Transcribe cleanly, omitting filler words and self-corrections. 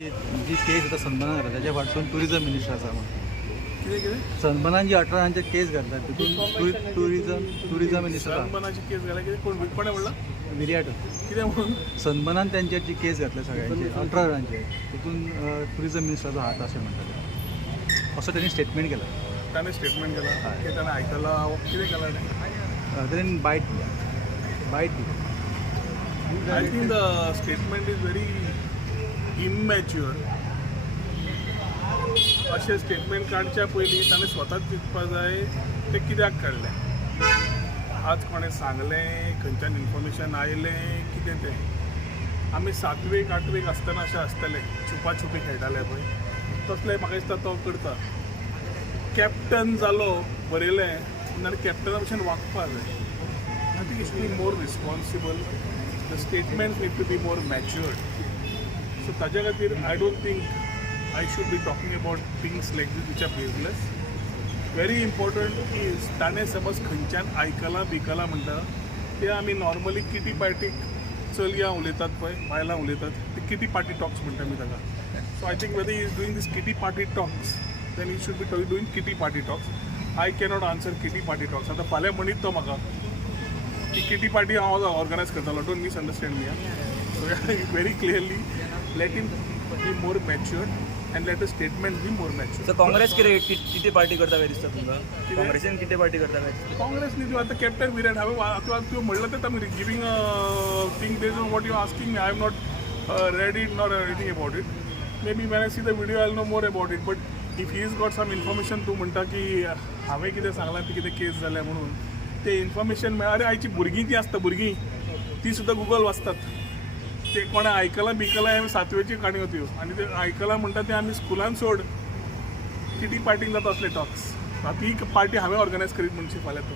जी केस आता सन्माना घातला त्याच्या फाटसून टुरिझम मिनिस्टर आसा कितें सन्मानान जी 18 जाणांचेर केस घातला तितून टुरिझम मिनिस्टर सन्मानाची केस घाला कितें कोणे म्हणला विरियाटो कितें म्हणून सन्मानान त्यांचेर जी केस घातल्या सगळ्यांचे 18 जाणांचेर तितून टुरिझम मिनिस्टराचो हात अशें म्हणटाले असो त्यांनी स्टेटमेंट केला. ताणें स्टेटमेंट केला की ताणें आयकलां कितें केलां तेणेन बायट दिली. I think the statement is very immature. अशें स्टेटमेंट काडच्या पयलीं ताणें स्वताच चिंतपाक जाय तें कित्याक काडलें. आज कोणें सांगलें खंयच्यान इन्फॉर्मेशन आयलें कितें तें. आमी 7वेक 8वेक आसतना अशें आसताले छुपाछुपी खेळटाले पळय तसलें म्हाका दिसता तो करता. कॅप्टन जालो बरयलें आनी कॅप्टना भशेन वागपाक जाय. I think it be more responsible. The statement need to be more matured. So ताज्या खातीर I don't think I should be talking about things like these which are baseless. Very important is ताणें समज खंयच्यान आयकलां बिकलां म्हणटा ते आमी normally kitty पार्टीक चलयां उलयतात पळय बायलां उलयतात ते किटी पार्टी टॉक्स म्हणटा आमी ताका. So I think whether is doing these kitty party talks then he should be doing kitty party talks. I cannot answer kitty party talks. आतां फाल्यां म्हणीत तो म्हाका की किटी पार्टी हांव ऑर्गनायज करतालो. Don't misunderstand me. So very clearly let him be more matured and let a statement be more mature. So Congress kitty party करता काय दिसता तुमकां. काँग्रेसीन किती पार्टी करता काय दिसता. काँग्रेसनी जो आता कॅप्टन विराट हांवें तुवें म्हणलं तें आमी giving thing base on what you asking me. I am not read it not anything about it. Maybe when I see the video I know more about it. But if he is got some information तूं म्हणटा की हांवें कितें सांगलां ती कितें केस जाल्या म्हणून ते इन्फॉर्मेशन मेळ्ळा. अरे आयची भुरगीं जीं आसता भुरगीं ती सुद्दां गुगल वाचतात. ते कोणा आयकलां बिकलां हे 7वेची काणयो त्यो आनी ते आयकलां म्हणटा ते आमी स्कुलान सोड किटी पार्टीक जाता असले टॉक्स. ही पार्टी हांवें ऑर्गनायज करीत म्हणची फाल्यां तो.